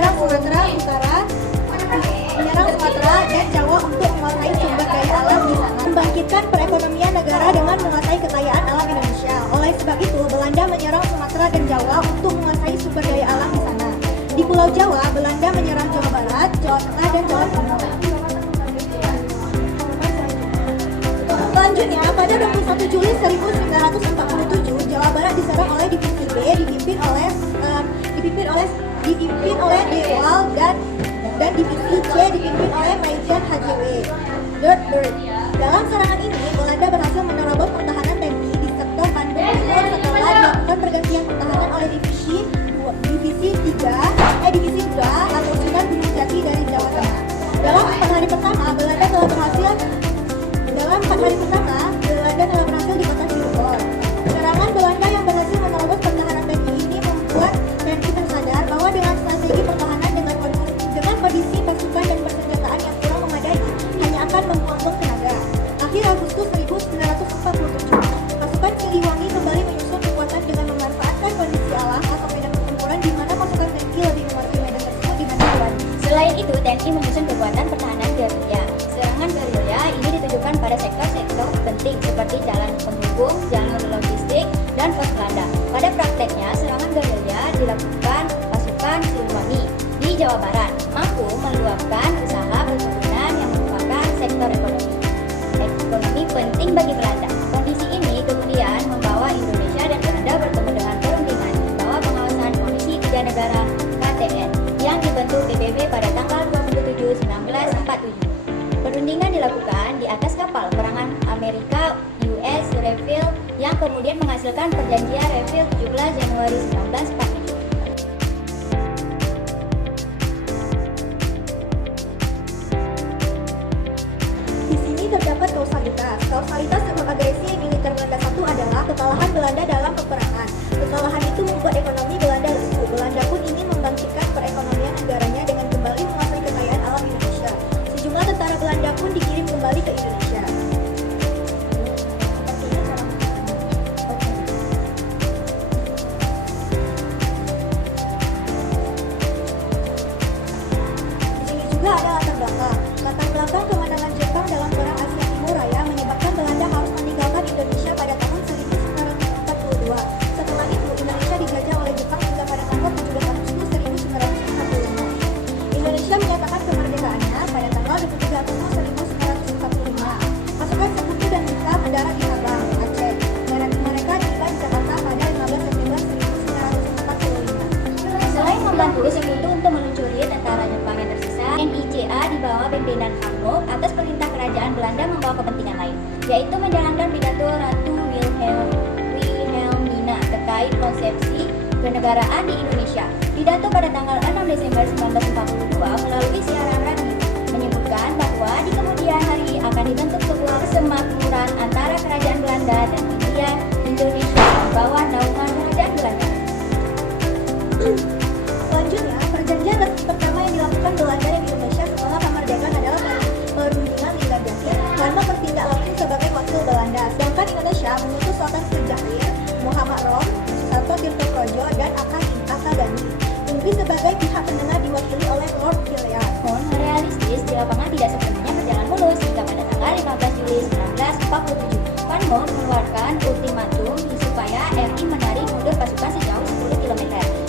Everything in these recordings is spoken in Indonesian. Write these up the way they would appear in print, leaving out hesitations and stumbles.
menyerang Sumatera Utara, dan Jawa untuk menguasai sumber daya alam di sana, membangkitkan perekonomian negara dengan menguasai kekayaan alam Indonesia. Oleh sebab itu, Belanda menyerang Sumatera dan Jawa untuk menguasai sumber daya alam di sana. Di Pulau Jawa, Belanda menyerang Jawa Barat, Jawa Tengah, dan Jawa Timur. Selanjutnya, pada 21 Juli 1947, Jawa Barat diserang oleh Divisi B dipimpin oleh Dewal dan Divisi C dipimpin oleh Majen HJW Dirtberg. Dalam serangan ini, Belanda berhasil menerobos pertahanan TNI di sektor Bandung Timur setelah dilakukan pergantian pertahanan oleh Divisi 2 atau Sunan Gunung Jati dari Jawa Tengah. Dalam 4 hari pertama, Belanda telah berhasil di kota Cirebon. Serangan Belanda yang berhasil menerobos pertahanan TNI ini membuat TNI tersadar bahwa dengan strategi pertahanan dengan kondisi pasukan dan persenjataan yang kurang memadai hanya akan membuang-buang tenaga. Akhir Agustus 1947, pasukan Siliwangi kembali menyusun kekuatan dengan memanfaatkan kondisi alam atau medan pertempuran di mana pasukan TNI lebih mengerti medan tersebut dibanding lawan. Selain itu, TNI menyusun kekuatan pertahanan gerilya. Serangan gerilya ini ditujukan pada sektor-sektor penting seperti jalan penghubung, jalur logistik, dan pos Belanda. Pada prakteknya, serangan gerilya dilakukan pasukan Siliwangi di Jawa Barat mampu meluapkan usaha perkebunan yang merupakan sektor ekonomi penting bagi Belanda. Kondisi ini kemudian membawa Indonesia dan Belanda bertemu dengan perundingan di bawah pengawasan Komisi Tiga Negara KTN yang dibentuk PBB pada tanggal 27/1947. Perundingan dilakukan di atas kapal perangan Amerika US Reville yang kemudian menghasilkan perjanjian Reville 17 Januari 1947. Di sini terdapat kausalitas. Kausalitas sebab agresi militer Belanda I adalah kekalahan Belanda dalam peperangan. Kekalahan itu membuat ekonomi Belanda lesu. Belanda pun ingin membangkitkan perekonomian negaranya dengan kembali menguasai kekayaan alam Indonesia. Sejumlah tentara Belanda pun dikirim kembali ke Indonesia. Di sini juga ada latar belakang. Latar belakang kemenangan Jepang dalam Perang Asia Timur Raya menyebabkan Belanda harus meninggalkan Indonesia pada tahun 1942. Setelah itu, Indonesia dijajah oleh Jepang hingga pada tanggal 17 Agustus 1945. Indonesia menyatakan kemerdekaannya pada tanggal 23 Agustus 1945. Pasukan Sekutu dan Mitra mendarat di Sabang, Aceh. Mereka tiba di Jakarta pada 15 September 1945. Selain membantu Sekutu untuk meluncuri tentara Jepang yang tersisa, NICA di bawah pimpinan Harmok atas perintah kerajaan Belanda membawa kepentingan lain, yaitu menjalankan pidato Ratu Wilhelmina terkait konsepsi kenegaraan di Indonesia. Pidato pada tanggal 6 Desember 1942 melalui siaran radio menyebutkan bahwa di kemudian hari akan dibentuk sebuah persemakmuran antara kerajaan Belanda dan Indonesia di bawah naungan kerajaan Belanda. Selanjutnya, perjanjian resmi pertama yang dilakukan Belanda dan Indonesia setelah kemerdekaan adalah perundingan Linggarjati karena bertindak langsung sebagai wakil Belanda. Sedangkan Indonesia mengutus Sultan Syahrir, Muhammad Rom, Susanto Tirtoprojo, dan Aka Gani. Inggris sebagai pihak pendengar diwakili oleh Lord Hilliard. Namun, realistis di lapangan tidak sepenuhnya berjalan mulus hingga pada tanggal 15 Juli 1947. Van Moon mengeluarkan ultimatum supaya RI menarik mundur pasukan sejauh 10 km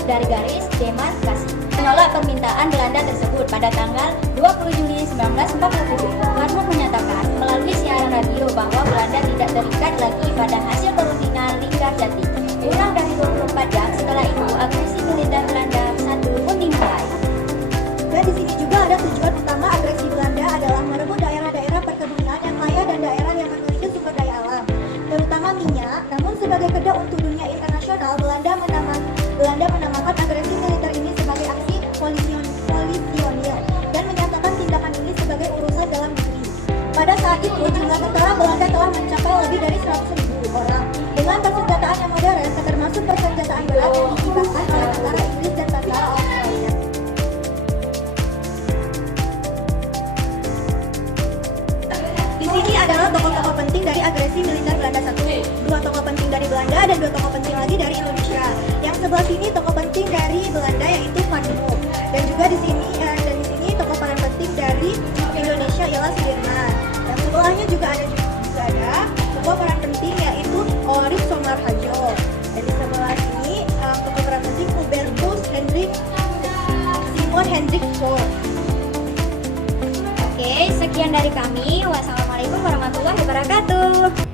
dari garis demarkasi. Menolak permintaan Belanda tersebut pada tanggal 20 Juli 1947. Van Moon menyatakan melalui siaran radio bahwa Belanda tidak terikat lagi pada hasil perundingan Linggarjati. Kurang dari 24 jam setelah itu, agresi militer Belanda pun dimulai. Dan di sini juga ada tujuan utama agresi Belanda adalah merebut daerah-daerah perkebunan yang kaya dan daerah yang memiliki sumber daya alam, terutama minyak. Namun sebagai kedok untuk dunia internasional, Belanda menamakan agresi militer ini sebagai aksi polisionil dan menyatakan tindakan ini sebagai urusan dalam negeri. Pada saat itu, jumlah tentara Belanda telah mencapai lebih dari 100.000 orang dengan persenjataan yang modern, termasuk persenjataan berat yang dihibahkan oleh tentara Inggris dan tentara Australia. Di sini adalah tokoh-tokoh penting dari agresi militer Belanda I. 2 tokoh penting dari Belanda dan 2 tokoh penting lagi dari Indonesia. Yang sebelah sini tokoh penting dari Belanda yaitu Van Moon. Dan juga Timur. Oke, sekian dari kami. Wassalamualaikum warahmatullahi wabarakatuh.